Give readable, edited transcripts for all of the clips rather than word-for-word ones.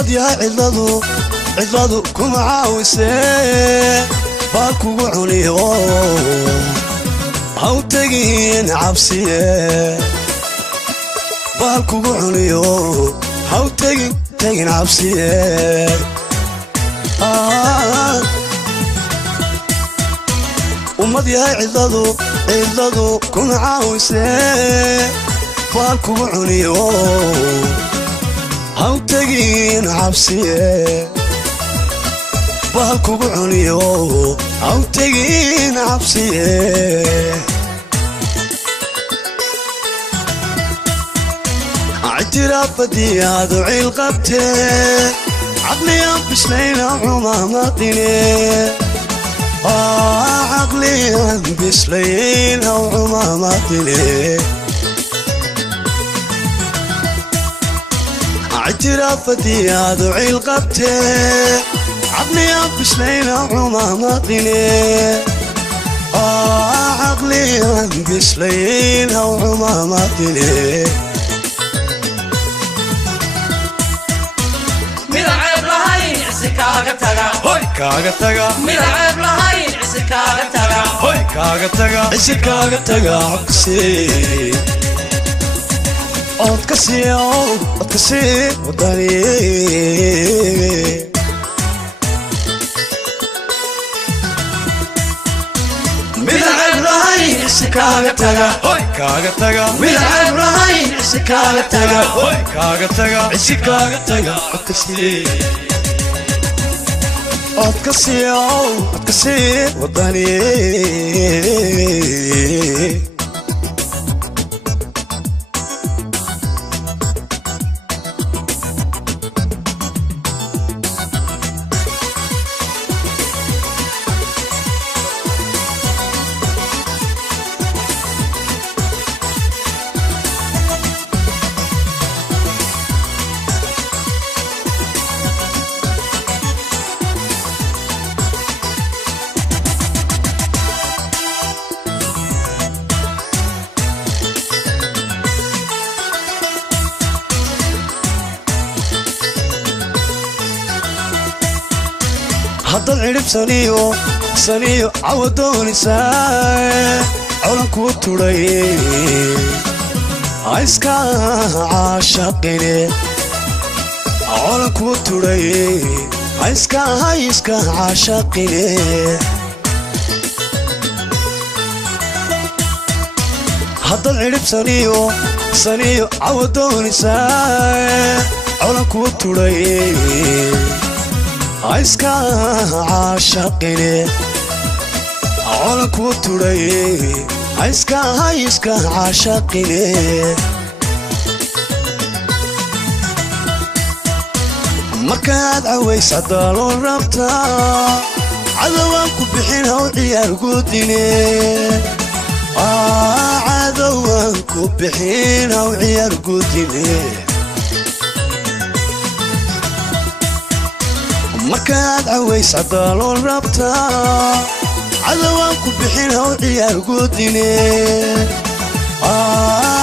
ومضيها عضلو كم عاوسة باكو عنيو هاو تجين عبسية باكو عنيو هاو تجين عبسية ومضيها عضلو كم عاوسة باكو عنيو هاو تجين عبسية بالكو عنيو هاو تجين عبسية اعتراف بدي ادعي القبتة عقلي بسلينا وعماماتني عقلي بسلينا وعماماتني اعتراف بدي ادعي القبتة عقلي بسلينا وعماماتني عقلي بسلينا وعماماتني ملعب لهاين عسكاغا تغا هوي كاغا تغا ملعب لهاين عسكاغا تغا هوي كاغا تغا عسكاغا تغا عكسي أتكسي وداني ملعب لهاين عسكاغا تغا هوي كاغا تغا ملعب لهاين عسكاغا تغا هوي كاغا تغا عسكاغا تغا أتكسي وداني هذا العرب سنيو عودوني ساي عولنكو توري عايزكا عاشقيني عولنكو توري عايزكا عاشقيني هذا العرب سنيو عودوني ساي عولنكو توري عايزكا عاشقيني عولنكو توري عايزكا عاشقيني مركاد عويس عدالو ربطا عدوانكو بحينها وعيار قوديني عدوانكو بحينها وعيار قوديني مركاد عويس عدالو ربطا عدوانكو بحينها وعيار قوديني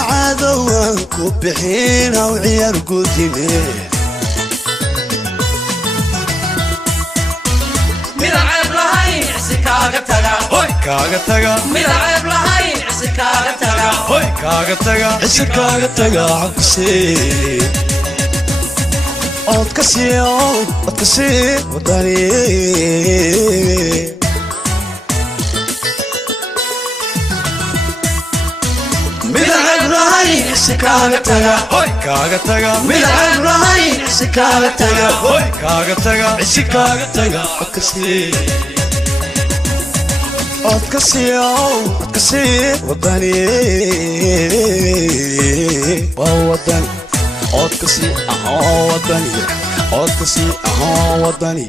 عدوانكو بحينها وعيار قوديني ملعب لهاين عسكاغا تغا هوي كاغا تغا ملعب لهاين عسكاغا تغا هوي كاغا تغا عسكاغا تغا عكسي أتكسي وداني ملعب لهاين عسكاغا تغا هوي كاغا تغا ملعب لهاين عسكاغا تغا هوي كاغا تغا عسكاغا تغا عكسي أتكسي وداني ووداني أتكسي وداني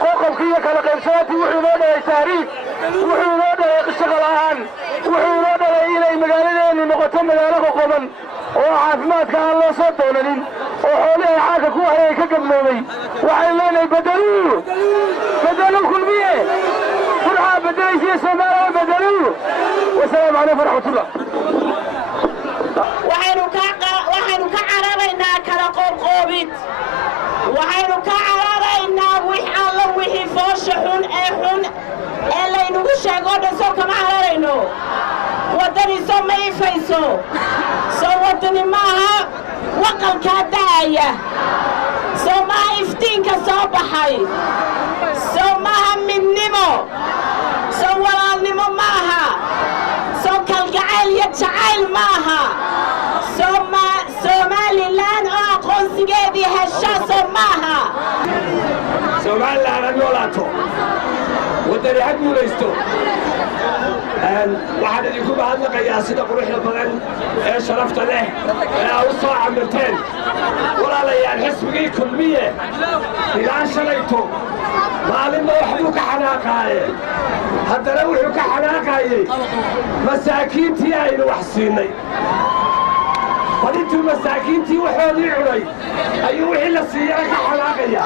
قوقبكية كلا قيبساتي وحي نو دhalay taariikh wuxuu noo dhalay qisho qalaan wuxuu noo dhalay inay magaaladeenu noqoto magaalo qoqoban oo caafimaadka aan loo soo doonanin oo xoolaha xaalka ku haray ka gabnoobay waxay leenahay bedeluu kulmiye furxa bedelaysiya Soomaaliya bedeluu wasalaamu calaykum waraxmatullah waxaynu ka cararaynaa kala qoqob COVID waxaynu ka cararaynaa wix alla wixii foosha xun ee laynagu sheego dhan soo kama cararayno waddani soo ma ifayso soo waddani maaha waqalkaa da'aya soo maaha iftiinka soo baxay soo maaha midnimo soo walaalnimo maaha soo kalgacayl iyo jacayl maaha Somaliland oo aqoonsigeedii heshaa soo maaha Somaliland noolaato waddani ha guulaysto waxaan idinku mahadnaqayaa sida quruxda badan ee sharafta leh ee aa u soo camirteen walaalayaal xisbigii kulmiye ilaa shalayto maalinba waxbuu ka xanaaqaaye haddana wuxuu ka xanaaqaayey masaakiintii aynu wax siinay badintuu masaakiintii waxoodii cunay ayuu wixii la siiyana ka xanaaqaya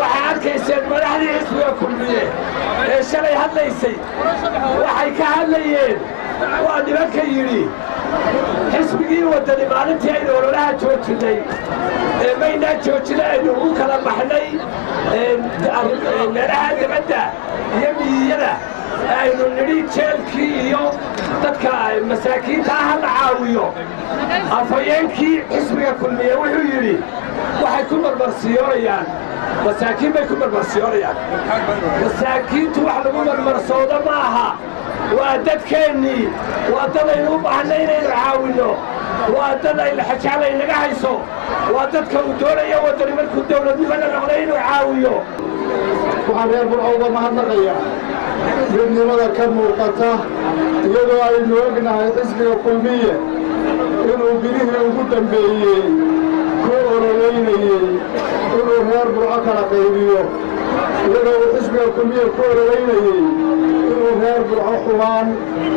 waxaa arkayseen madaxdii xisbiga kulmiye ee shalay hadlaysay waxay ka hadlayeen waa nimanka yidhi xisbigii waddani maalintii aynu ololaha joojinnay ee maynaa joojina aynu ugu kala baxnay meelaha dibadda iyo miyiyada aynu nidhi jeelkii iyo dadka masaakiinta ah la caawiyo afhayeenkii xisbiga kulmiye wuxuu yidhi waxay ku marmarsiyoonayaan masaakiin bay ku marmarsiyoonayaan masaakiintu wax lagu marmarsoodo ma aha waa dadkeennii waa dad aynu u baahnay inaynu caawinno waa dad ay laxajaalay naga hayso waa dadka uu doonaya waddani markuu dawladnimada noqday inuu caawiyo waxaan reer burco uga mahadnaqayaa midnimada ka muuqata iyadoo aynu ognahay xisbiga kulmiye inuu bilihii ugu dambeeyey ku ololeynayey inuu reer burco kala qaybiyo iyadoo uu xisbiga kulmiye ku ololeynayey inuu reer burco xumaan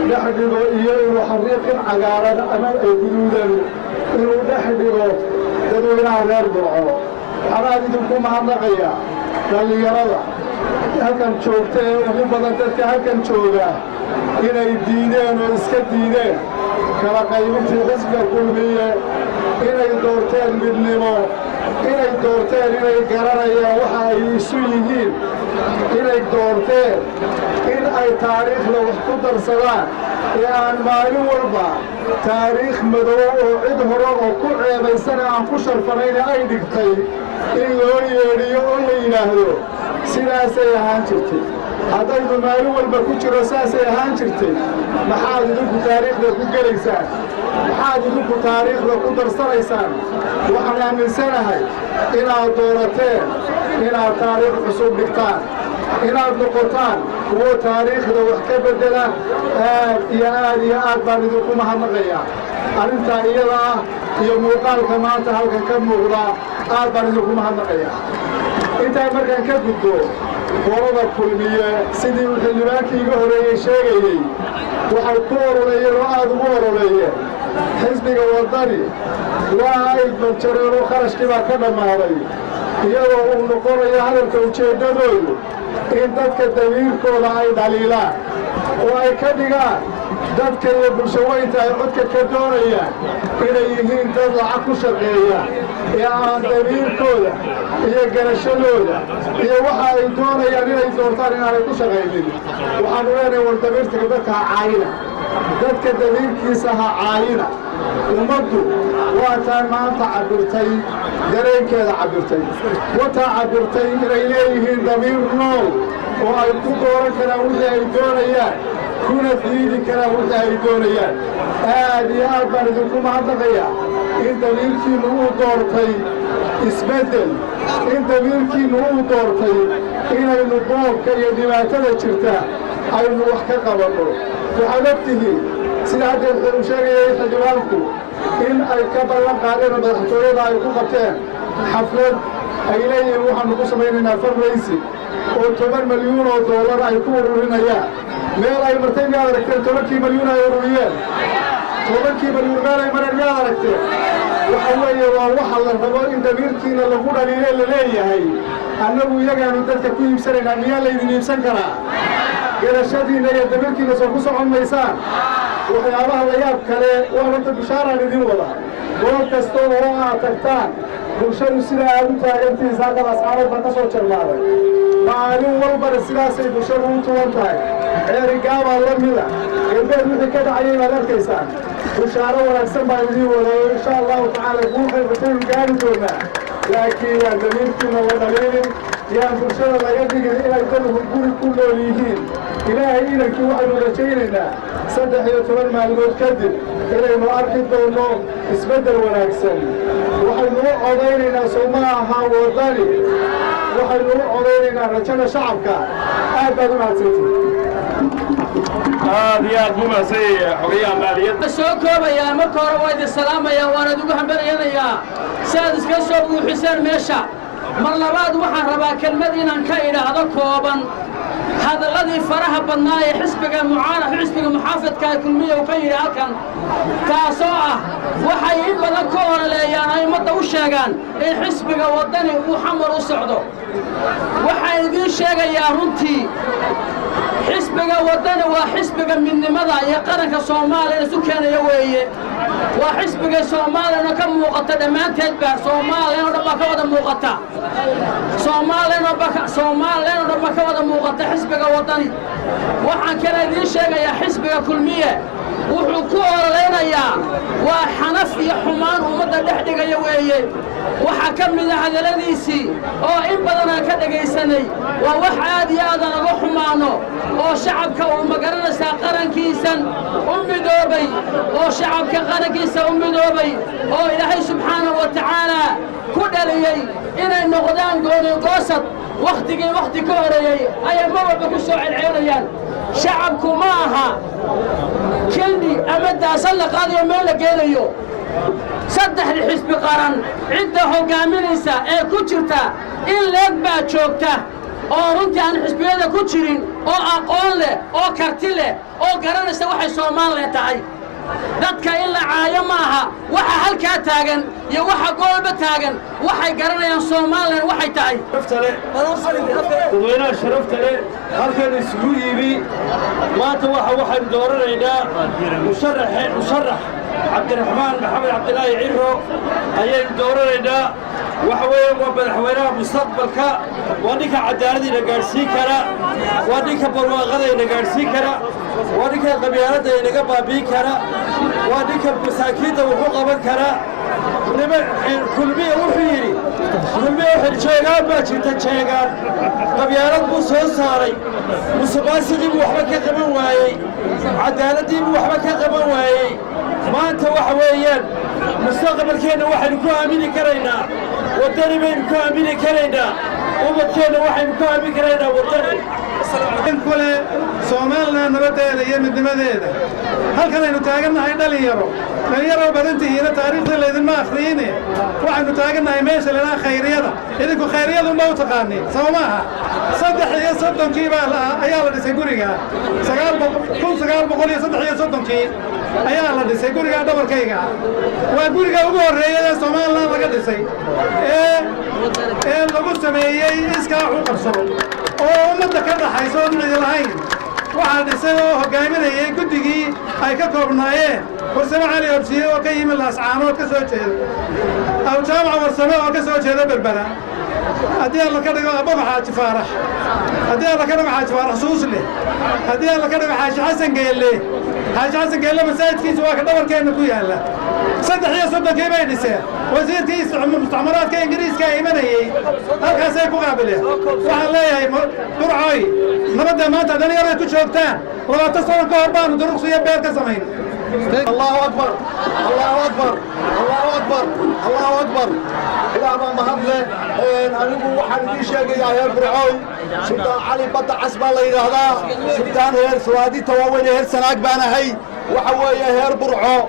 dhex dhigo iyo inuu xariiqin cagaaran ama ay guduudan inuu dhex dhigo dadweynaha reer burco waxaanaad idinku mahadnaqayaa dhallinyarada halkan joogta ee ugu badan dadka halkan jooga inay diideen oo iska diideen kala qaybintii xisbiga kulmiye inay doorteen midnimo inay doorteen inay garanayaan waxa ay isu yihiin inay doorteen in ay taariikhda wax ku darsadaan ee aan maalin walba taariikh madow oo cid hore oo ku ceebaysana aan ku sharfanayna ay dhigtay in loo yeedhiyo oo la yidhaahdo sidaasay ahaan jirtay haddaynu maalin walba ku jiro saasay ahaan jirtay maxaad idinku taariikhda ku gelaysaan maxaad idinku taariikhda ku darsanaysaan waxaan aaminsanahay inaad doorateen inaad taariikh cusub dhigtaan inaad noqotaan kuwo taariikhda wax ka beddela aad iyo aad baan idinku mahadnaqayaa arrintaa iyada ah iyo muuqaalka maanta halkan ka muuqda aad baan idinku mahadnaqayaa intaa markaan ka gudbo qolada kulmiye sidii uu xildhibaankii iga horreeyey sheegayey waxay ku ololeeyeen oo aad ugu ololeeyeen xisbiga waddani waa ay banjareen oo kharashkii baa ka dhammaaday iyadoo uu noqonayo hadalka ujeeddadoodu in dadka damiirkooda ay dhaliilaan oo ay ka dhigaan dadka iyo bulshaweynta ay codka ka doonayaan inay yihiin dad lacag ku shaqeeya ee aan damiirkooda iyo garashadooda iyo waxa ay doonayaan inay doortaan inaanay ku shaqaynin waxaanu leenahay war damiirtaga dadka ha caayina dadka damiirkiisa ha caayina ummaddu waataan maanta cabbirtay dareenkeeda cabbirtay wataa cabbirtay inay leeyihiin damiir nool oo ay ku dooran karaan wixii ay doonayaan kuna diidi karaan wixii ay doonayaan aad iyo aad baan idinku mahadnaqayaa in damiirkiinnu uu doortay isbeddel in damiirkiinnu uu doortay inaynu boobka iyo dhibaatada jirta aynu wax ka qabanno waxaad og tihiin sida haddeed uu sheegayay xildhibaanku in ay ka ballan qaadeen oo madaxtooyada ay ku qabteen xaflad ay leeyihiin waxaannu ku samaynaynaa fundraising oo $10 milyuun ay ku ururinayaan meel ay martay miyaad aragteen 10 milyuun ay ururiyeen 10 milyuun meel ay mareen miyaad aragteen waxa weeye waa waxa la rabo in damiirkiina lagu dhaliile la leeyahay annagu iyagaanu dadka ku iibsanaynaa miyaa laydin iibsan karaa garashadiinna iyo damiirkiina soo ku socon maysaan waxyaabaha la yaab kale waa horta bishaaraan idin wada goob kasta oo aad tagtaan bulshadu sidaa aad u taagantihiisa halkadaas caalad baan ka soo jarmaaday maalin walbana sidaasay bulshadu u tuwan tahay ceerigaabaa la mida galbeed wixii ka dhacayay baad arkaysaan bushaaro wanaagsan baan idiin wadaayo insha allahu tacaala guuxay bataynu gaari doonaa laakiin yaan damiirkiina la dhaliilin yaan bulshada laga dhigin inay dadku guri ku nool yihiin ilaahay inankii waxaynu rajaynaynaa 13 maalmood kadib inaynu arki doonno isbeddel wanaagsan waxaynu u codaynaynaa sowma aha wadani waxaynu u codaynaynaa rajada shacabka aad baad u mahadsantihin aad iyo aad buu mahadsan xogayaha maaliyadda soo koobayaa marka hore waa idin salaamayaa waana ugu hambaliyanayaa si aad iska soo buuxiseen meesha mar labaad waxaan rabaa kelmad inaan ka idhaahdo kooban hadalladii faraha badnaa ee xisbiga muxaafidka kulmiya uu ka yidhi halkan taasoo ah waxay in badan ka ololeeyaan ay ummadda u sheegaan in xisbiga waddani uu xamar u socdo waxaan idiin sheegayaa runtii xisbiga waddani waa xisbiga midnimada iyo qaranka soomaaliya isu keenaya weeye waa xisbiga soomaaliyana ka muuqata dhammaanteedba soomaaliyan oo dhan baa ka wada muuqata soomaaliyan oo dhan baa ka wada muuqata xisbiga waddani waxaan kale idiin sheegayaa xisbiga kulmiye wuxuu ku ololaynayaa waa xanaf iyo xumaan ummadda dhex dhigaya weeye waxaa ka mid ah hadalladiisii oo in badan aan ka dhegaysanay waa wax aad iyo aad aan uga xumaano oo shacabka uu magaranaysaa qarankiisan u midoobay oo shacabka qarankiisa u midoobay oo ilaahay subxaanahu wa tacaalaa ku dhaliyey inay noqdaan goonigoosad wakhtigii wakhti ka horeeyey ayay mar walba ku soo celcelinayaan shacabku ma aha kendi ama daasan la qaadayo meel la geenayo saddexda xisbi qaran cidda hoggaaminaysa ee ku jirta in leeg baa joogta oo runtii aan xisbiyada ku jirin oo aqoon leh oo karti leh oo garanaysa waxay Soomaaliya tahay dadka in la caayo ma aha waxa halkaa taagan iyo waxa goolba taagan waxay garanayaan Soomaaliya waxay tahay dadweynaha sharafta leh halkan isugu yimi maanta waxaan dooranaynaa musharax cabdiraxmaan maxamed cabdilaahi ciro ayaynu dooranaynaa waxa weeye waa madaxweynaha mustaqbalka waa ninka cadaaladina gaadhsiin kara waa ninka barwaaqadayna gaadhsiin kara waa ninka qabyaaladda inaga baabiin kara waa ninka masaakiinta wuxuu qaban kara kulmiya wuxuu yidhi kulmiya wuxuu jeegaan baa jirta jeegaan qabyaalad buu soo saaray musuqmaasuqii buu waxba ka qaban waayey cadaaladii buu waxba ka qaban waayey maanta waxa weeyaan mustaqbalkeenna waxaynu ku aamini karaynaa waddani baynu ku aamini karaynaa ummadkeenna waxaynu ku aamini karaynaa waddani kule Soomaaliland nabadeeda iyo midnimadeeda halkan aynu taagannahay dhalinyaro badantihiina taariikhda leedinma akhriine waxaynu taagannahay meesha leedaha khayriyada idinku khayriyadu ma u taqaaniin soo maaha 33 ayaa la dhisay guriga 1933 ayaa la dhisay guriga dhabarkayga waa guriga ugu horeeyay ee Soomaaliland laga dhisay ee lagu sameeyay iskaax u qabsado oo ummadda ka dhaxayso oo cid lahayn waxaa dhisay oo hogaaminayay guddigii ay ka koobnaayeen warsame cali obsiye oo ka yimi laascaanood ka soo jeeda aw jaamaca warsame oo ka soo jeeda berbera haddii alla ka dhigo ababa xaaji faarax haddii alla ka dhigo xaaji faarax suusle haddii alla ka dhigo xaaji xasan geelle masaajidkiisa waa ka dhabarkeenna ku yaalla 33 bay dhiseen wasiirkii mustacmaraadka ingiriiska ee imanayey halkaasay ku qaabileen waxaan leeyahay burcoy nabadda maanta dhalinyarada ku joogtaan 20 sano ka hor baanu duruqsiyo beer ka samayn الله أكبر الله أكبر الله أكبر الله أكبر إلى ما مهضله أنا واحد يشجع يا هير برعوي سلطان علي بطة عصبة الله هذا سلطان هير سوادي تواوين هير سناك بانا هي وحوي هير برعو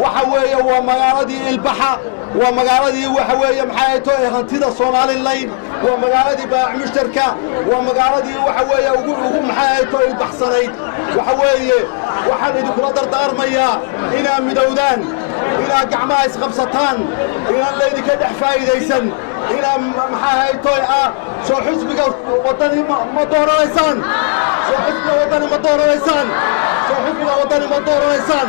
وحوي ومقالدي البحة ومقالدي وحوي محايته هنتيدا صومالي الليل ومقالدي باع مشتركة ومقالدي وحوي وقوم محايته البحصرين وحوي waxaan idinku la dardaarmayaa inaa midowdaan inaa gacmaha isqabsataan inaan laydinka dhex faa'iidaysan inaa maxaa haytoy soo xisbiga waddani ma dooranaysaan soo xisbiga waddani ma dooranaysaan soo xisbiga waddani ma dooranaysaan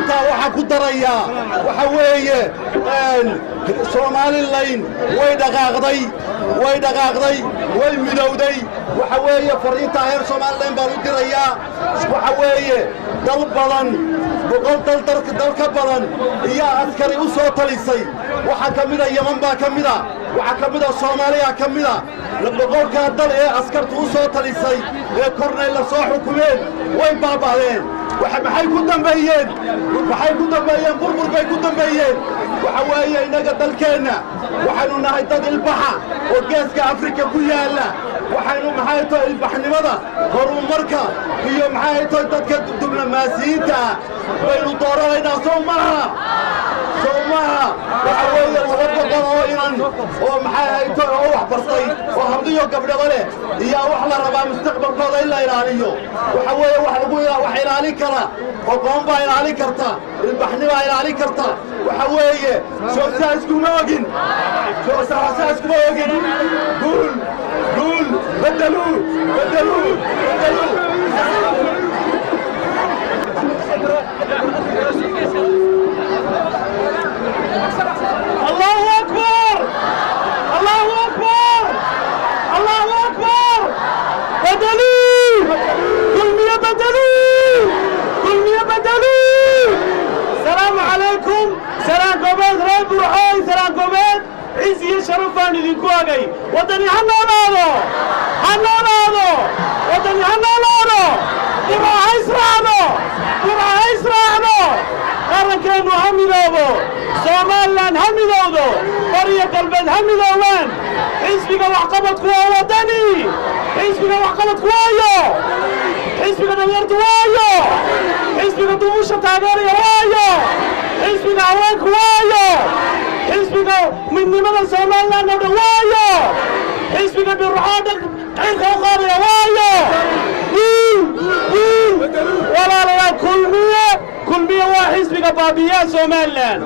intaa waxaa ku darayaa waxa weeye Somaliland way dhaqaaqday way midowday waxa weeye fariinta heer Somaliland baan u dirayaa waxa weeye dal badan boqol dal ka badan iyo askari u soo talisay waxa kamida Yemen baa kamida waxa kamida Soomaaliya kamida boqolka dal ee askartu u soo talisay ee korneyl la soo xukumeen way baabadeen maxay ku dambeeyeen burbur bay ku dambeeyeen waxa weeye inaga dalkeena waxaanu nahay dad ilbaxa oo geeska Afrika ku yaala waxaanu maxay tahay ilbaxnimada horumarka iyo maxay tahay dadka diblomaasiyiinta baynu dooranaynaa Soomaaliya waxa weeye laba boqol oo inan oo maxay tahay oo wax bartay oo habdiyo gabdhaba leh iyo wax la rabaa mustaqbalkooda in la ilaaliyo waxa weeye wax lagu ilaalin kara oo qoon baa ilaalin karta ilbaxnimo ilaalin karta waxa weeye soo saasku ma ogin قول بدلوا الله أكبر الله أكبر الله أكبر بدلوا كل مية بدلوا السلام عليكم سلام قباد رب وحاي سلام قباد عزي شرفان idinku agay wadani hanaado wadani hanaado israado qarankeenu hamidoodo Somaliland hamidoodo bariya galbeed hamidoowan xisbiga waxqabadku waa wadani xisbiga waxqabadku waayo xisbiga dhalinyartu waayo xisbiga dumusha taageeraya waayo xisbiga haweenku waayo xisbiga midnimada Somaliland oo dhawaayo xisbiga birraada qayrka u qaadaya waayo walaalayaal kulmiye waa xisbiga baabiyaa Somaliland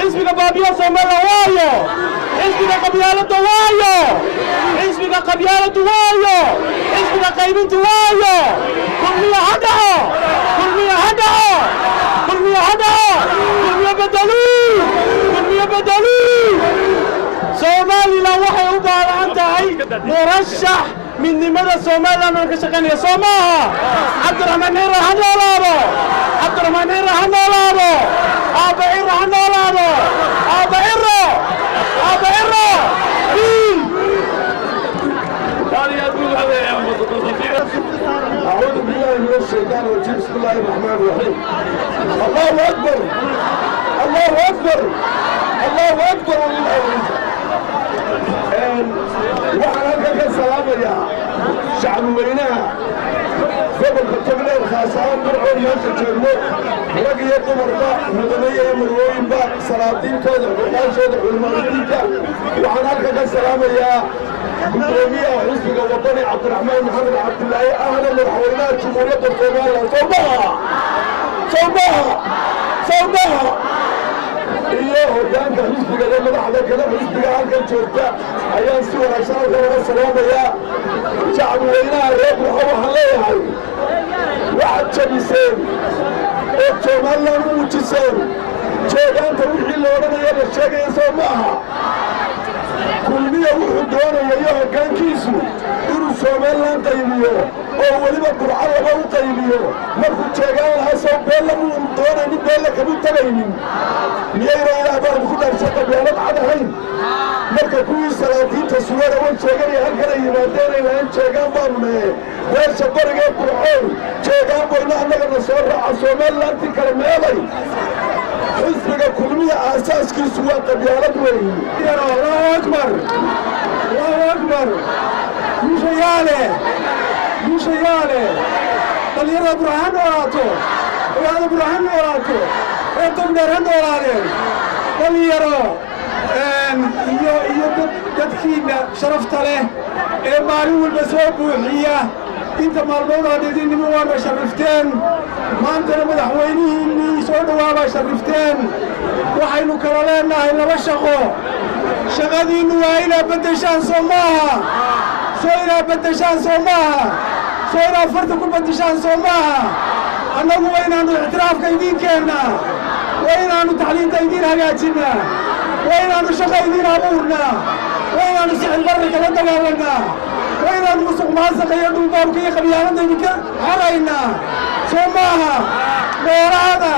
xisbiga baabiyaa Somaliland waayo xisbiga qabyaalada waayo xisbiga qabyaalada waayo xisbiga qaybinta waayo kulmiye hadaho بدلوا Somaliland waxay u baahan tahay murashax midnimada Somaliland oo ka shaqeynaya Soomaha Cabdiraxmaan Hirar hanoolaado Aba Irro أعوذ بالله من الشيطان الرجيم بسم الله الرحمن الرحيم الله أكبر waxaan halkan ka salaamayaa shacbi weynaha gobolka togdheer khaas ahaan burcoon meesha joogno rag iyo dumarba mudanaye iyo marwooyinba salaadiintooda xuquuqaashooda culimaadiinta waxaan halkan ka salaamayaa gudoomiyaha xisbiga wadani cabdiraxmaan maxamed cabdilaahi ahna madaxweynaha jumhuuriyadda Soomaaliya iyo hoggaanka xisbiga iyo madaxda kale xisbiga halkan joogta ayaan si wanaagsan halkan uga salaamayaa shacbi weynaha reer burco waxaan leeyahay waxaad jabiseen oo Somaliland u muujiseen jeegaanta wixii la odhanaya la sheegaya soo ma aha kulmiye wuxuu doonaya iyo hoggaankiisu inuu Somaliland qaybiyo oo weliba burco laba u qaybiyo markuu jeegaan lahaa soo beella muu doonaynin beella kamu tagaynin miyayna ilaah baan ku dhaarsan qabyaalad cad ahayn marka kuwii salaadiinta sugada wan sheeganaya halkan ay yimaadeen ay lahayn jeegaan baanu nahe meesha barigee burcoon jeegaan bayna annagana soo raaca Somaliland kale meelay xisbiga kulmiye aasaaskiisu waa qabyaalad weyn Allahu akbar mushayaale dhalinyarada burhaan noolaato ogaada burhaan noolaato reer togdheer ha noolaadeen dhalinyaro iyo dadkiinna sharafta leh ee maalin walba soo buuxiya inta maalmoodaan idinnimo waana sharrifteen maantana madaxweynihiinnii soo dhawaabaa sharrifteen waxaynu kala leenahay laba shaqo shaqadiinnu waa inaad beddeshaan soo maaha soo inaad beddeshaan soo maaha soo inaad farta ku beddeshaan soo maaha annagu waa inaannu ictiraafka idiin keennaa waa inaannu tacliinta idiin hagaajinnaa waa inaannu shaqa idiin abuurnaa waa inaannu sicil bararka la dagaalannaa waa inaannu musuq maasuqa iyo dhulbaabka iyo qabyaaladda idinka xoraynaa soo maaha noolaada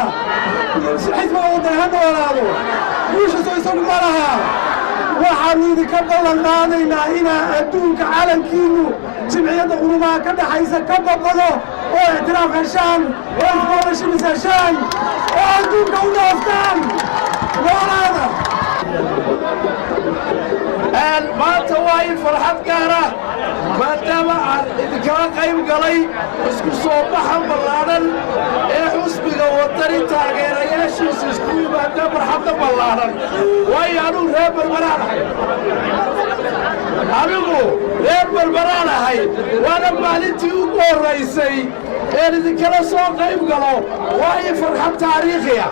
xisbiga waddan ha noolaado guushiisu isagu ma laha waxaannu idinka ballan qaadaynaa inaa adduunka calankiinnu jimciyadda qurumaha ka dhaxaysa ka babado oo ictiraaf heshaan oo isboolashimis heshaan oo adduunka u dhooftaan noolaada maanta waa in farxad gaara maadaama aan idinkala qayb galay isku soo baxan ballaadhan ee xusbiga waddani taageerayaashiisa isku yimaada farxadda ballaadhan waayo anugu reer berberaan ahay waana maalintii ugu horraysay een idinkala soo qayb galo waayo farxad taariikhiya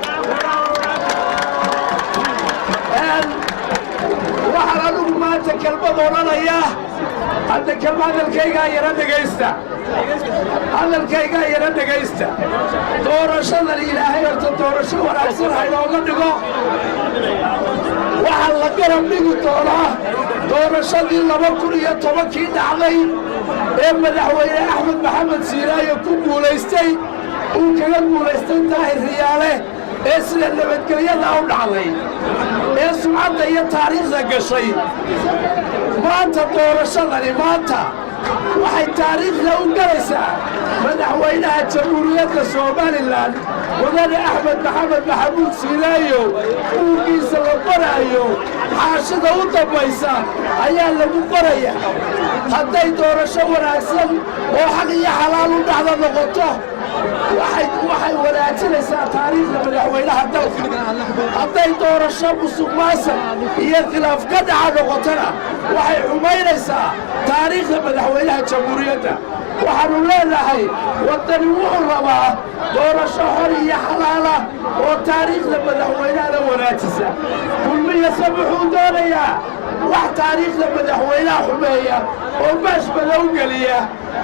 waxaan anugu maanta kelmad odhanayaa hadda hadalkaygaa yara dhegaysta doorashadan ilaahay horta doorasho wanaagsan haynooga dhigo waxaa la garab dhigi doonaa doorashadii 2010kii dhacday ee madaxweyne axmed maxamed siiraayo ku guulaystay uu kaga guulaystay daahir riyaale ee sida nabadgelyada u dhacday ee sumcadda iyo taariikhda gashay maanta doorashadani maanta waxay taariikhda u galaysaa madaxweynaha jamhuuriyadda somalilan wadane axmed maxamed maxamuud siiraayo uurkiisa la qoraayo xaashida u dambaysa ayaa lagu qoraya hadday doorasho wanaagsan oo xaq iyo xalaal u dhacda noqoto waxay wanaajinaysaa taariikhda madaxweynaha dalka hadday doorasho musuq maasuq iyo khilaaf ka dhaca noqotona waxay xumaynaysaa taariikhda madaxweynaha jamhuuriyadda waxaannu leenahay waddani wuxuu rabaa doorasho xor iyo xalaala oo taariikhda madaxweynahana wanaajisa kulmiyase wuxuu doonayaa wax taariikhda madaxweynaha xumeeya oo baashbada u geliya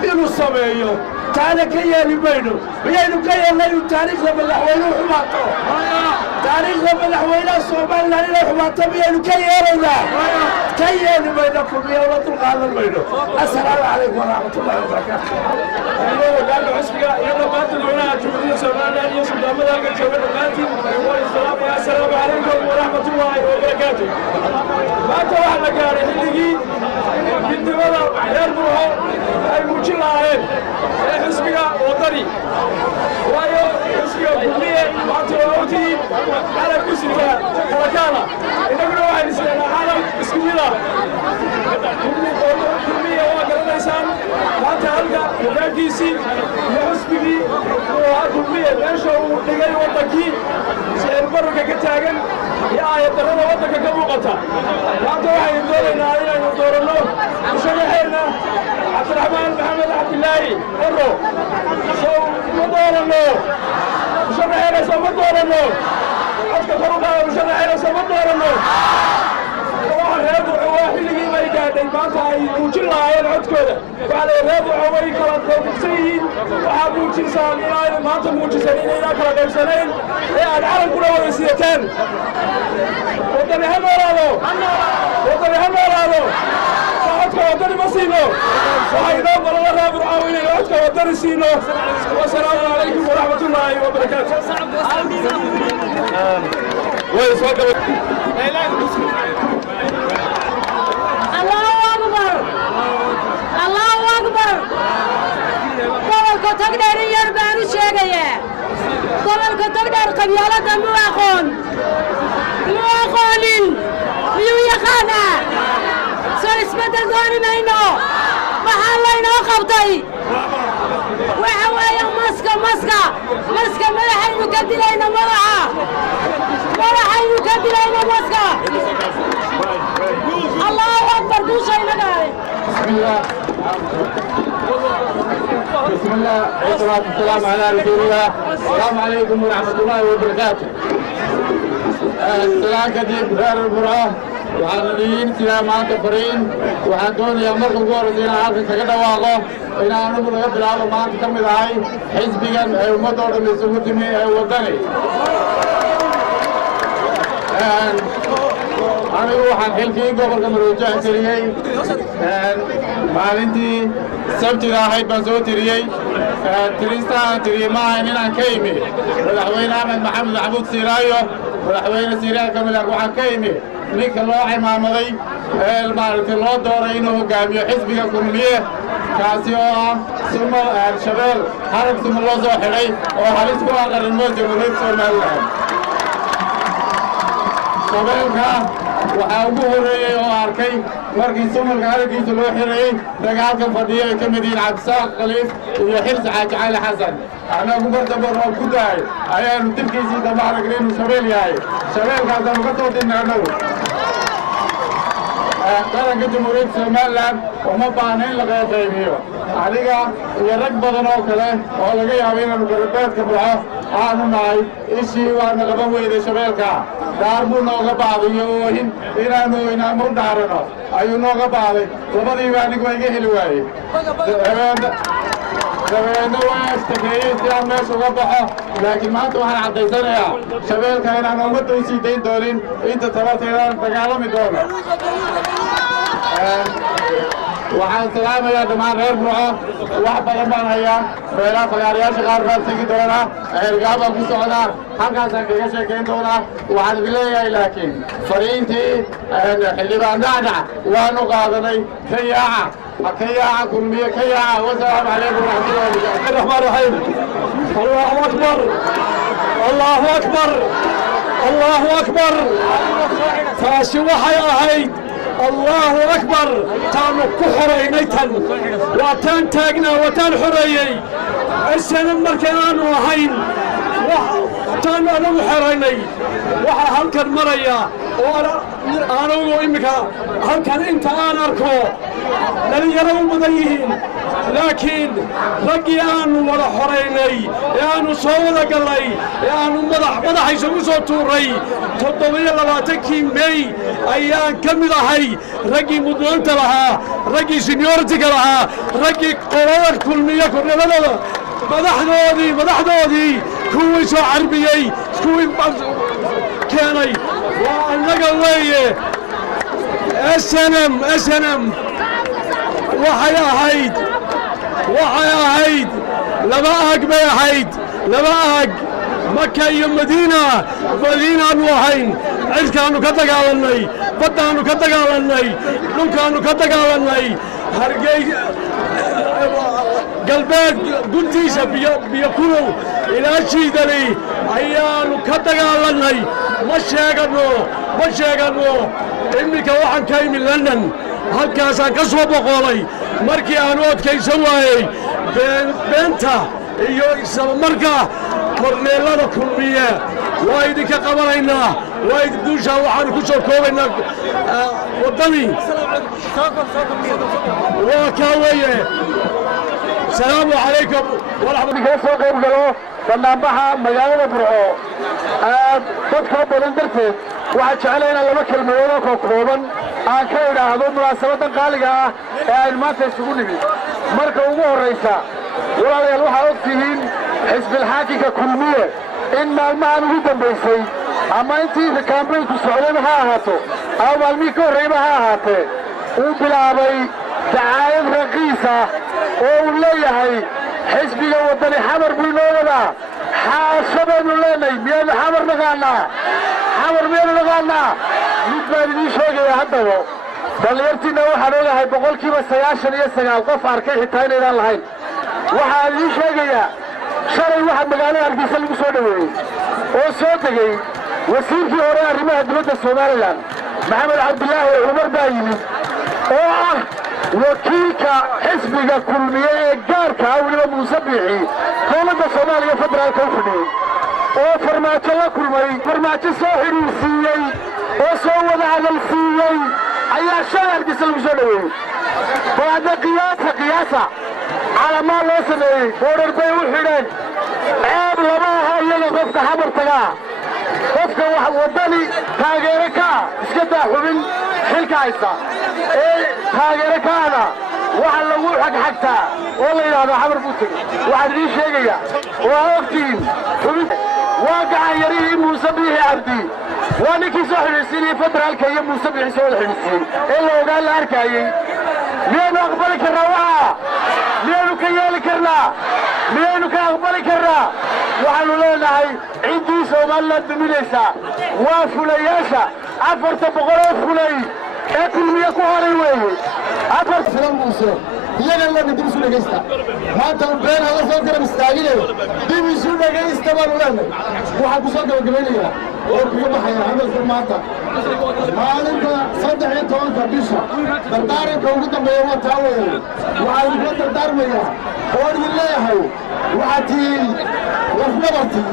inuu sameeyo taana ka yeeli mayno miyaynu ka yeelna inuu taariikhda madaxweynuhu xumaato taariikhda madaxweynaha somalilan inay xumaato miyaynu ka yeelaynaa ka yeeli mayno kulmiya ula dulqaadan mayno assalaamu calaykum waraxmatullahi wabarakaatu wadaarka xisbiga iyo dhammaan dadweynaha jumhuuriyadda somalilan iyo suldaamada halka jooga dhammaantiin assalaamu calaykum waraxmatullaahi wabarakaatu maanta waxaa la gaaray xilligii midnimada reer burco ay muujin lahaayeen ee xisbiga waddani waayo xisbiga kulmiye maanta waa ogtihiin calan ku sita kalakaana innaguna waxaynu isleenaa calan isku mid ah kulmiye waa garanaysaan maanta halka hoggaankiisii iyo xisbigii kulmiye meesha uu dhigay waddankii sicir bararka ka taagan iyo aayaddarrada waddanka ka muuqata maanta waxaynu doonaynaa inaynu dooranno musharaxeenna cabdiraxmaan maxamed cabdilaahi ciro sow ma dooranno musharaxeenna soo ma dooranno codka kor u qaada musharaxeenna soo ma dooranno waxa reer burco waa xilligii bay gaadhay maanta ay muujin lahaayeen codkooda waxaa la reer burco way kala qaybsan yihiin waxaa muujinsaan inaayna maanta muujisan inaynaan kala qaybsanayn ee aad calankuna wada sidataan waddani ha noolaado waddani ha noolaado codka waddani ma siino waxaa inoo balala reer burco inaynu codka waddani siino wasalaamu calaykum waraxmatullaahi wabarakaatu الله أكبر gobolka tagdheer in yar baan u sheegayaa gobolka tagdheer qabyaalada muu aqoonin miyuu yaqaanaa soo isbeddel dooni mayno waxaa laynoo qabtay waxa weeye maska madaxaynu ka dilayno madaxaynu ka dilayno maska allahu akbar guushaynagaa بسم الله والصلاة والسلام على رسول الله السلام عليكم ورحمة الله وبركاته السلام كديب غير البرعة waxaan idiin sidaa maanta fariin waxaan doonayaa marka ugu horreysa inaan halkan kaga dhawaaqo inaan anigu laga bilaabo maanta ka mid ahay xisbigan ee ummaddoo dhan isugu timi ee waddani anigu waxaan xilkii gobolka Maroodijeex tiriyey maalintii sabtida ahayd baan soo tiriyey tiristaan tiriyey ma ahayn inaan ka imi madaxweyne Axmed Maxamed Maxamuud Siiraayo madaxweyne Siiraayo Kamilaak waxaan ka imi ninka loo cimaamaday maaragtay loo dooray inuu hogaamiyo xisbiga kulmiye kaasi oo ah sumo shabeel harag sumo loo soo xidhay oo halis ku ah qaranimada jamhuuriyadda Somaliland shabeelka waxaa ugu horreeyey oo arkay markii sumalka haraggiisa loo xirayey dagaalkan fadhiyo ay ka mid yihiin Cabdisaaq Khaliif iyo Xirsi Xaaji Cali Xasan annagu martaba roob ku dahay ayaanu dilkiisii dambe aragnay inuu shabeel yahay shabeelkaasaanu ka soo dinnay annagu qaranka jamhuuriyadda Somaliland uma baahna in la qaybiyo aniga iyo rag badan oo kale oo laga yaabo inaanu garbeedka baxo aanu nahay ishii waana qaban weyday shabeelka daar buu nooga baaday iyo oohin inaanu inaama u dhaarano ayuu nooga baaday labadiiba anigu waa iga heli waayey dabeedna waa ashtakeeyey si aan meesha uga baxo laakiin maanta waxaan caddaysanayaa shabeelka inaan ummadda u sii dayn doonin inta tabarteedaan dagaalami doono waxaan salaamayaa dhammaan reer Burco wax badan baan hayaa meelaha fagaarayaasha qaar baan tegi doonaa ergaa baan ku socdaa halkaasaan kaga sheekayn doonaa waxaan idin leeyahay laakiin fariintii xildhibaan dhacdhac waanu qaadanay ka yaaca kulmiye ka yaaca wasalaamu calaykum waraxmatullahi الرحمن الرحيم الله أكبر الله أكبر الله أكبر تاسي وحي أهيد الله أكبر تانو كحرينيتن واتان تاقنا واتان حريي السنة مركان وهين تان أنا حريني وحا هلكن مريا أنا وإمك هلكن انت أنا أركو لن يروا مضيهين لكن رجيان ولا حريني يانو صودا قلي يانو مدح يسوي صوتوري تطبيع لباتكي مي أيان كمل هاي رجي مدونت لها رجي سينيورتي لها رجي قرار كلمية كلنا مدحدودي كوي سو عربيي كوي كاني ونقل لي SNM وحيا هيد لباهق بيا هيد لباهق مكة يوم مدينة وحين عيد كانوا كتقالني بدانوا كتقالني لون كانوا كتقالني هرقي قلبات قلتيسة بيكونوا إلى شيدني أيانوا كتقالني ما شاقنوا إنك وحن كاي من لندن halkaasaan ka soo boqolay markii aan oodkaysa waayey beenta iyo islamarka korneelada kulmiye waa idinka qabanaynaa waa guushaa waxaanu ku soo koobaynaa waddani waa kaa weeye salaamu calaykum waraxmatullahi soo qayb galo banaanbaxa magaalada Burco dadka badan darteed waxaa jecelahay inaan laba kelmadood oo kooban aan ka idhaahdo munaasabadan qaaliga ah ee aynu maanta isugu nimid marka ugu horraysa walaalayaal waxaa og tihiin xisbilxaakimka kulmiye in maalmahan ugu dambaysay ama intii kaambeynku socdayba ha ahaato ama maalmihii ka horreeyba ha ahaatee uu bilaabay dacaayad raqiis ah oo uu leeyahay xisbiga waddani xamar buu inoo wadaa xaasho baynu leenahay miyaanu xamar naqaanaa mid baan idiin sheegayaa haddaba dhallinyartiinna waxaan ogahay boqolkiiba 99 qof arkay xitaa inaydaan lahayn waxaan idiin sheegayaa shalay waxaa magaalada Hargeysa lagu soo dhoweeyey oo soo degay wasiirkii hore arrimaha dibadda Somaliland Maxamed Cabdilaahi Cumar baa yimid oo ah wakiilka xisbiga kulmiye ee gaarka ah weliba Muuse Biixi dowladda Soomaaliya federaalka u fadhiyey oo farmaajo la kulmay farmaajo soo xidhiirsiiyey oo soo wada hadal siiyey ayaa shalay Hargeysa lagu soo dhoweeyey baada qiyaasa calamaa loo sameeyey boodhar bay u xidheen ceeb lama aha iyaga qofka xamar tagaa qofka wax waddani taageero ka iska daa xubin xilka haysta ee taageero ka ada waxa lagu xagxagtaa oo la yidhaahdo xamar buu tegey waxaan idiin sheegayaa waa ogtihiin waa gacan yarihii muuse biixi cabdi waa ninkii soo xidhiidhsiinayey federaalka iyo muuse biixi soo wada xidhiidhsiiyey ee la ogaan la arkaayey miyaynu aqbali karnaa waxa miyaynu ka yeeli karnaa miyaynu ka aqbali karnaa waxaannu leenahay ciddii somaliland duminaysaa waa fulayaasha 400 fulay ee kulmiye ku horay weeye muuse iyaga lana dib isu dhegaysta maanta been hada soo garab istaagine dib isu dhegaysta baanu leenahay waxaan ku soo gabagabaynayaa oo kuga baxaya hadalka maanta maalinta 13 bisha dardaaranka ugu dambeeya waa taa weeye waxaan idinla dardaarmayaa oo idin leeyahay waxaad tihiin lafnabartii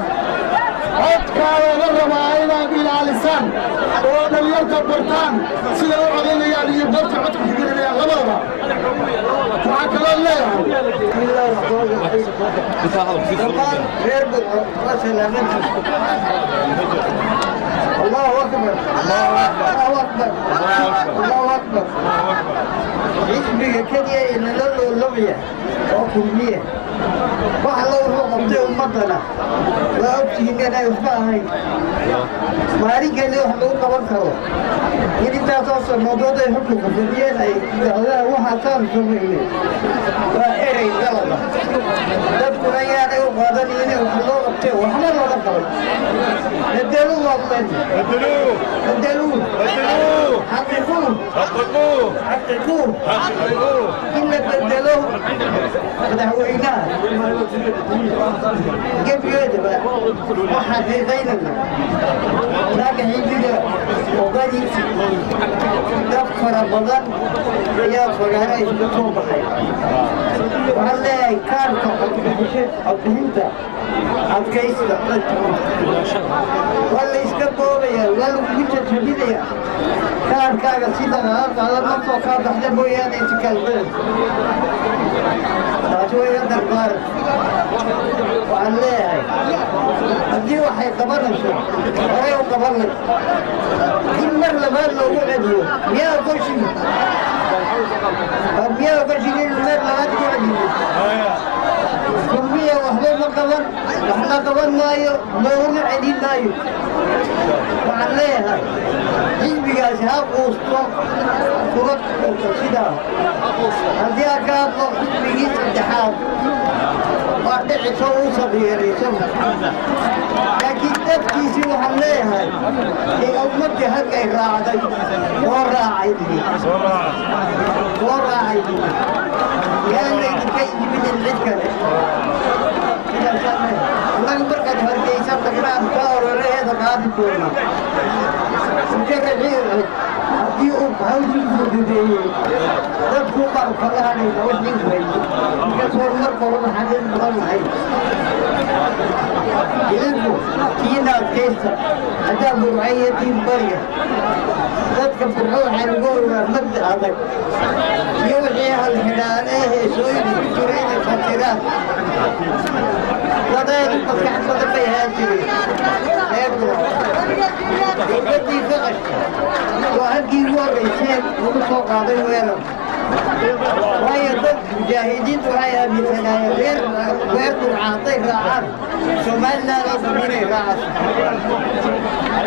codkaada la rabaa inaad ilaalisaan oo dhalinyarta bartaan sida u codaynayaan iyo goobta codka ku gelinayaan labadaba waxaa kaloo leeyahay reer budco waa salaamantiis allahu akbar allahu akbar allahu akbar xisbiga keliya ee nala loolabaya oo kulmiye wax alla wuxuu qabtay ummaddana waa ogtihiin inay waxba ahayn maalin keliya wax lagu qaban karo in intaasoo sannadood ay xukunka fadhiyeen ay yidhaahdaan waxaataan samaynay waa erey galada dadkuna yaanay u qaadan inay wax loo qabteen waxna looga qaban bedeluu waadleen bedeluu xaqiquu in la bedelo madaxweynaha gebigeedaba waxaan xiiqaynana laakiin xilliga ogadi dad fara badan ayaa fagaara isku soo baxay waxaan leeyahay kaarka codbixinta adkaysta waa la iska boobaya waa lagugu jajabinaya kaarkaaga sida laga qaada markoo kaa baxda mooyaane iskaalbada taasi waa iga dardaaran waxaan leeyahay haddii waxay qabanayso horay u qabanay in mar labaad loogu celiyo miyaa ogoshin in mar labaad ku celiyo kulmiya waxba ma qaban waxna qaban maayo looguna celin maayo waxaan leeyahay xisbigaasi ha quusto kula sidaa haddii aad ka hadlo xisbigii saddexaad waa dhiciso uu sabiirayso laakiin dadkiisii waxaan leeyahay ee ummaddii halkay raacday soo raacay yaan laydinka yimidin cid kale annaga markaad hargeysa tagnaan ka ororeheeda qaadi doona mujaracii haddii uu hawsii fududeeyey dadku baan kala hadhayna wixii way inkastoo marka horeba xaqiiq badan lahayd idinku kiina adkaysta haddaa burcayatiin bariga dadka burco waxaa lagu ogaa mabda adag iyo wixii halxidhaane heesooyin ku jira inay fatiraan wadeedu maskax badan bay ahaan jireen reerkuna dowladdii faqashka waa halkii ugu horrayseen lagu soo qaaday weerar waayo dad mujaahidiintu waxay aaminsanaayeen reer burca hadday raacaan somaliland oo dhan inay raacaan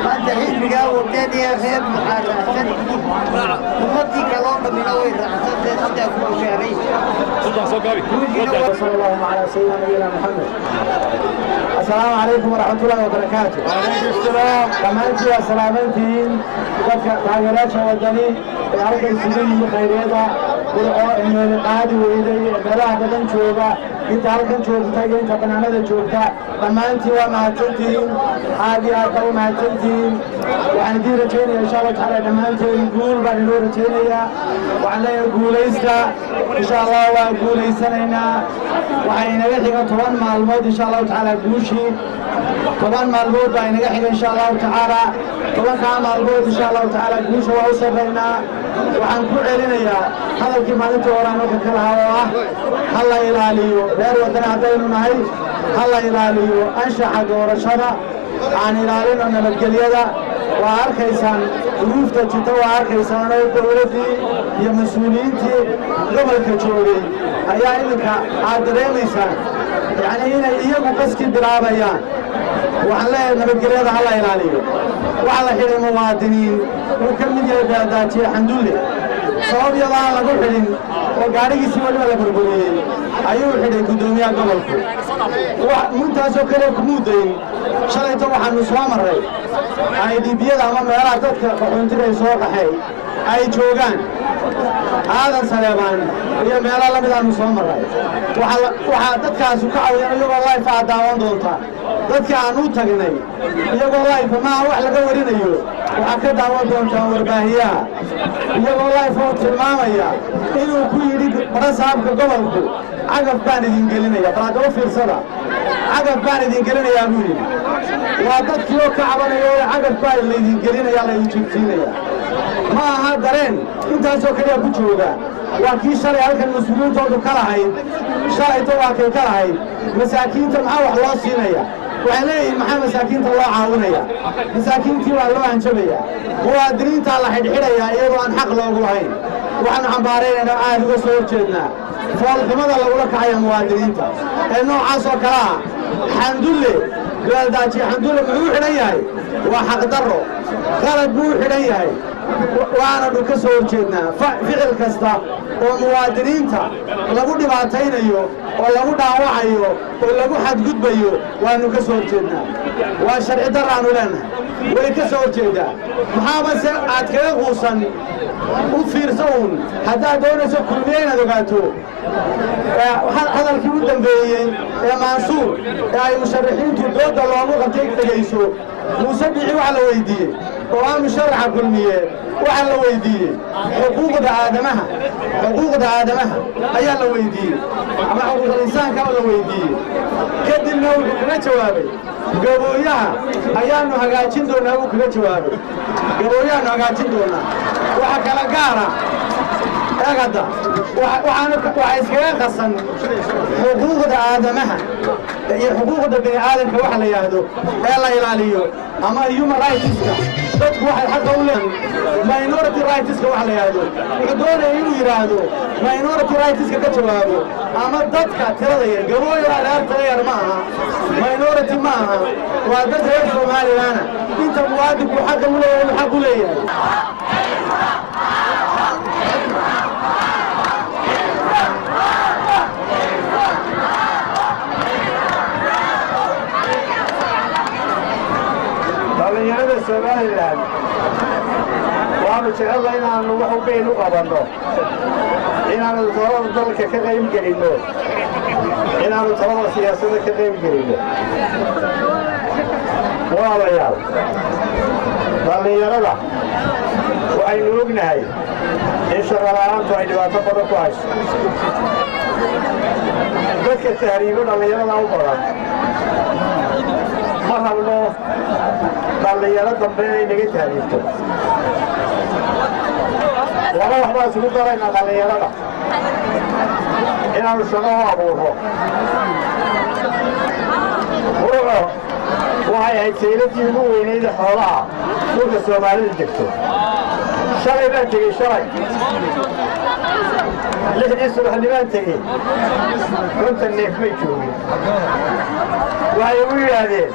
maanta xisbigaa wadeen iyo reer burcaa raacsan ummaddii kaloo dhammina way raacsantee sidaa ku bushaaray صلى الله على سيدنا نبينا محمد السلام عليكم ورحمة الله وبركاته وعليكم السلام كمانتي وسلامتين تاgeerayaasha wadani ee halkay sugan yihiin khayreeda burco meelo qaadi weyday meelaha badan jooga inta halkan joogta iyo inta banaanada joogta dhammaantiin waa mahadsantihiin aad iyo aad baa u mahadsantihiin waxaan idiin rajaynaya insha allah tacaala dhammaanteen guul baan inoo rajaynayaa waxaan leeyahay guulaysta insha allah waa guulaysanaynaa waxaa inaga xiga 10 maalmood insha allahu tacaala guushii 10 maalmood baa inaga xiga insha allahu tacaala 10 maalmood insha allahu tacaala guusha waa u sarraynaa waxaan ku celinayaa hadalkii maalintii horaan halka ka lahaa oo ah ha la ilaaliyo reer wadani haddaynu nahay ha la ilaaliyo anshaxa doorashada aan ilaalino nabadgelyada waa arkaysaan duruufta jirta waa arkaysaan oo dowladdii iyo mas-uuliyiintii gobolka joogay ayaa iminka aad dareemaysaan yacnii inay iyagu qaskii bilaabayaan waxaan leeyahay nabadgelyada ha la ilaaliyo waxaa la xidhay muwaadiniin uu ka mid yahay baadaajiye xandulle sabab iyadoo aan lagu xidhin oo gaadhigiisii weliba la burburiyey ayuu xidhay guddoomiyaha gobolku muntaasoo kale kumuu dayn shalayto waxaannu soo marray aydhiibiyada ama meelaha dadka qaxoontiray soo qaxay ay joogaan aadan saleebaan iyo meelo la midaannu soo marray waxaa dadkaasu ka cawiyan iyagoo layfa aad daawan doontaa dadkii aan u tagnay iyagoo layfa maaha wax laga warinayo waxaad ka daawan doontaa warbaahiyaha iyagoo layfa oo tilmaamaya inuu ku yidhi barasaabka gobolku cagaf baan idin gelinaya balaadaba fiirsada cagaf baan idin gelinayaa buu yidhi waa dadkii oo ka cabanaya oo cagaf baa laydin gelinaya laydin joogsiinaya ma aha dareen intaasoo kaliya ku jooga waa kii shalay halkan mas-uuliyiintoodu ka lahayd shalayto waa kay ka lahayd masaakiinta maxaa wax loo siinaya waxay leeyihiin maxaa masaakiinta loo caawinaya masaakiintii waa loo hanjabaya muwaadiniintaa la xidhxidhayaa iyadoo aan xaq loogu lahayn waxaannu cambaaraynaynaa aad uga soo horjeednaa foolxumada lagula kacaya muwaadiniinta ee noocaas oo kale ah xandulle beeldaajiye xandulle muxuu xidhan yahay waa xaqdarro qalad buu u xidhan yahay waananu ka soo horjeednaa ficil kasta oo muwaadiniinta lagu dhibaataynayo oo lagu dhaawacayo oo lagu xadgudbayo waannu ka soo horjeednaa waa sharci darraannu leennahay way ka soo horjeeddaa maxaaba se aad kaga quusan u fiirsa uun haddaad doonayso kulmiye inaad ogaato hadalkii u dambeeyey ee mansuur ee ay musharaxiintu doodda loogu qabtay dhegayso muuse bici waxa la weyddiiyey oo ah musharaxa kulmiye waxaa la weyddiiyey xuquuqda aadamaha ayaa la weyddiiyey ama xuquuqul insaankaa la weyddiiyey kadibna wuxuu kaga jawaabay gabooyaha ayaannu hagaajin doonnaa buu kaga jawaabay gabooyahaannu hagaajin doonnaa waxa kala gaara eegada waxaa iskaga qasan xuquuqda aadamaha iyo xuquuqda bini aadamka waxa la yidhaahdo ee la ilaaliyo ama human rightska dadku waxay xaqa u leeyihiin minority rightska waxa la yidhaahdo wuxuu doonaya inuu yidhaahdo minority rightska ka jawaabo ama dadka tirada yar gabooyo reer tira yar ma aha minority ma aha waa dad reer soomaalilana inta muwaadinku xaqa u leeyahay xaq u leeyahay dhallinyarada somalilan waanu jecella inaannu wax u bayn u qabanno inaannu talada dalka ka qayb gelinno inaannu talada siyaasadda ka qayb gelinno walaalayaal dhallinyarada waxaynu ognahay in shaqola'aantu ay dhibaato badan ku hayso dadka tahriibo dhallinyarada u badan ma rabno dhallinyaro dambe inay naga tahriibto laba wax baa isugu daraynaa dhallinyarada inaannu shaqo u abuurno ruuco waxay ahayd sayladii ugu weynayda xoolaha dhulka soomaalida degto shalay baan tegey shalay 6 subaxnimaan tegey 50 neef may joogin waxay ugu yidhaahdeen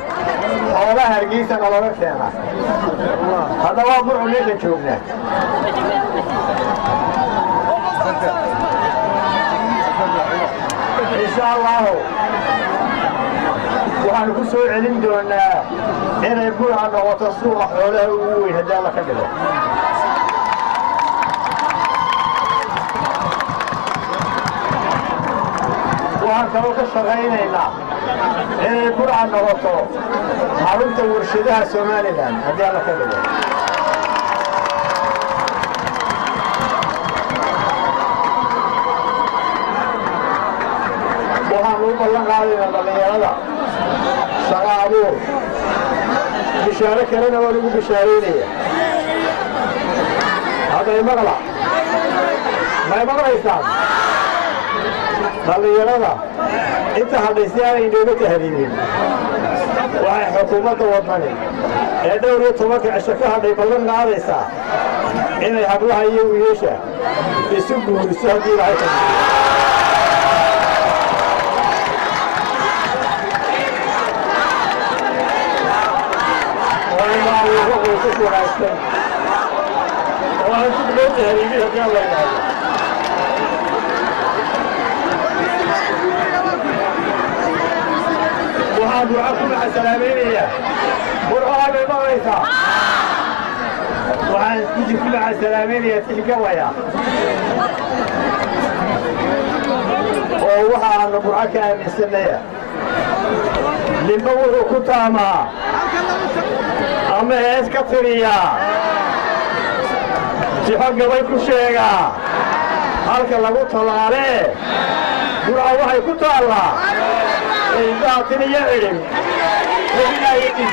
xoolaha hargeysa nalooga keena hadda waa burcu meesha joognaa insha allahu waxaanu ku soo celin doonaa inay burca noqoto suuqa xoolaha ugu weyn haddii alla ka dhigo waxaan kaloo ka shaqaynaynaa inay burca noqoto xarunta warshadaha somalilan haddii alla ka dhigo waxaan u ballan qaadaynaa dhallinyarada shaqa abuur bishaaro kalena waa lagu bishaaraynaya hadda imaqla may maqlaysaan dhallinyarada inta hadhay si aanay inooga tahriibin waxay xukuumadda wadani ee dhowr iyo tobanka cisho ka hadhay ballan qaadaysaa inay hablaha iyo wiilasha isu guuriso haddii ilaahay ka wanaagsan oo aan ku loo tahriibin haddii aan la yidhaahdo waxaan duca ku macasalaamaynayaa burcoha bay maqlaysaa waxaan ku macasalaamaynayaa tixgawaya oo waxaanu burco ka aaminsanaya ninba wuxuu ku taamaa ama hees ka tiriyaa sixo gabay ku sheegaa halka lagu talaalee burco waxay ku taallaa إذا تنيا علم وبلا يدين